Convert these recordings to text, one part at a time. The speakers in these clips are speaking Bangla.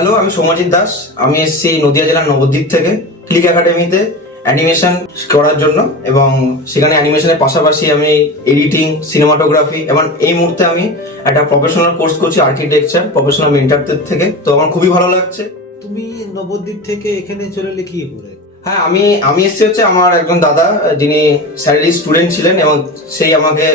হ্যালো, আমি সৌম্যজিৎ দাস। আমি এসেছি নদিয়া জেলার নবদ্বীপ থেকে ক্লিক একাডেমিতে অ্যানিমেশন করার জন্য, এবং সেখানে অ্যানিমেশনের পাশাপাশি আমি এডিটিং, সিনেমাটোগ্রাফি এবং এই মুহূর্তে আমি একটা প্রফেশনাল কোর্স করছি আর্কিটেকচার প্রফেশনাল মেন্টরদের থেকে। তো আমার খুবই ভালো লাগছে। তুমি নবদ্বীপ থেকে এখানে চলে এলে কি করে? হ্যাঁ, আমি এসেছি হচ্ছে আমার একজন দাদা, যিনি স্যালারি স্টুডেন্ট ছিলেন, এবং সেই আমাকে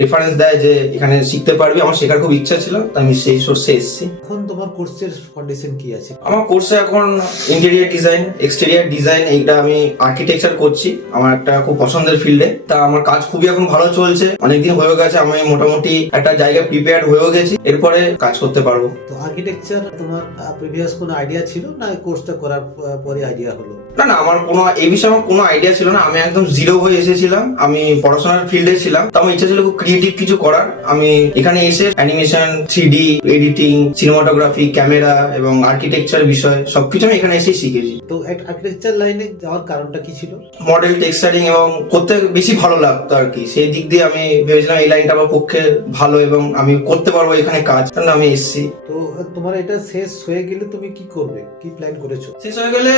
রেফারেন্স দেয় যে এখানে শিখতে পারবি। আমার শেখার খুব ইচ্ছা ছিল, তাই আমি সেই সোর্সে এসেছি। এখন তোমার কোর্সের কন্ডিশন কি আছে? আমার কোর্সে এখন ইন্টেরিয়ার ডিজাইন, এক্সটেরিয়ার ডিজাইন, এইটা আমি আর্কিটেকচার করছি। আমার একটা খুব পছন্দের ফিল্ডে। তা আমার কাজ খুবই এখন ভালো চলছে, অনেকদিন হয়ে গেছে। আমি মোটামুটি একটা জায়গায় প্রিপেয়ার হয়েও গেছি, এরপরে কাজ করতে পারবো। তো আর্কিটেকচার তোমার প্রিভিয়াস কোনো আইডিয়া ছিল না কোর্সটা করার পরে আইডিয়া হলো? না, আমার এই বিষয়ে আমার কোনো আইডিয়া ছিল না। আমি একদম জিরো হয়ে এসেছিলাম। আমি পড়াশোনার ফিল্ডে ছিলাম, তো আমার ইচ্ছা ছিল খুব ক্রিয়েটিভ কিছু করার। আমি এখানে এসে animation, 3D editing, cinematography, camera এবং আর্কিটেকচার বিষয় সবকিছু আমি এখানে এসেই শিখেছি। তো আর্কিটেকচার লাইনে যাওয়ার কারণটা কি ছিল? মডেল, টেক্সচারিং এবং করতে বেশি ভালো লাগতো আর কি। সেই দিক দিয়ে আমি ভেবেছিলাম এই লাইনটা আমার পক্ষে ভালো এবং আমি করতে পারবো এখানে কাজ, তাহলে আমি এসেছি। তো তোমার এটা শেষ হয়ে গেলে তুমি কি করবে, কি প্ল্যান করেছো? শেষ হয়ে গেলে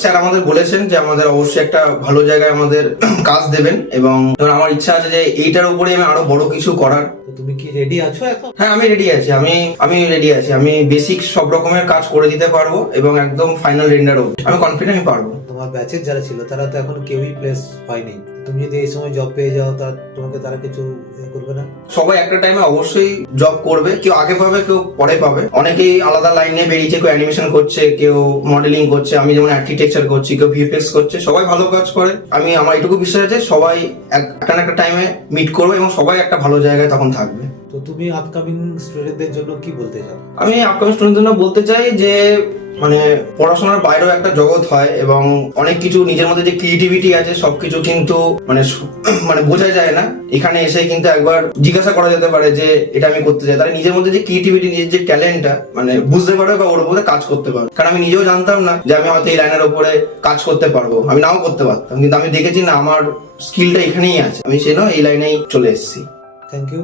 স্যার আমাদের বলেছেন যে আমাদের অবশ্যই একটা ভালো জায়গায় আমাদের কাজ দেবেন, এবং আমার ইচ্ছা আছে যে এইটার উপরে আমি আরো বড় কিছু করার। তো তুমি কি রেডি আছো এখন? হ্যাঁ, আমি রেডি আছি। আমি রেডি আছি। আমি বেসিক সব রকমের কাজ করে দিতে পারবো, এবং একদম ফাইনাল রেন্ডার অবধি আমি কনফিডেন্ট আমি পারবো। তোমার ব্যাচের যারা ছিল তারা তো এখন কেউই প্লেস হয়নি। তুমি যদি এই সময় জব পেয়ে যাও তোমাকে তারা কিছু করবে না? সবাই একটা টাইমে অবশ্যই জব করবে। কেউ আগে পাবে, কেউ পরে পাবে। অনেকেই আলাদা লাইনে বেরিয়েছে, কেউ অ্যানিমেশন করছে, কেউ মডেলিং করছে, আমি যেমন আর্কিটেকচার করছি, কেউ ভিএফএক্স করছে। সবাই ভালো কাজ করে। আমার এটুকু বিশ্বাস আছে সবাই একটা না একটা টাইমে মিট করবে, এবং সবাই একটা ভালো জায়গায় তখন থাকবে। তো তুমি আপকামিং স্টুডেন্টদের জন্য কি বলতে চাও? আমি আপকামিং স্টুডেন্টদের জন্য বলতে চাই যে পড়াশোনার বাইরেও একটা জগৎ হয়, এবং অনেক কিছু নিজের মধ্যে যে ক্রিয়েটিভিটি আছে সবকিছু কিন্তু বোঝা যায় না। এখানে এসে কিন্তু একবার জিজ্ঞাসা করা যেতে পারে যে এটা আমি করতে চাই, তারা নিজের মধ্যে যে ক্রিয়েটিভিটি, নিজের যে ট্যালেন্টটা বুঝতে পারবে বা ওর উপরে কাজ করতে পারবে। কারণ আমি নিজেও জানতাম না যে আমি হয়তো এই লাইনের উপরে কাজ করতে পারবো, আমি নাও করতে পারতাম, কিন্তু আমি দেখেছি না আমার স্কিলটা এখানেই আছে, আমি সেজন্য এই লাইনেই চলে এসেছি। Thank you.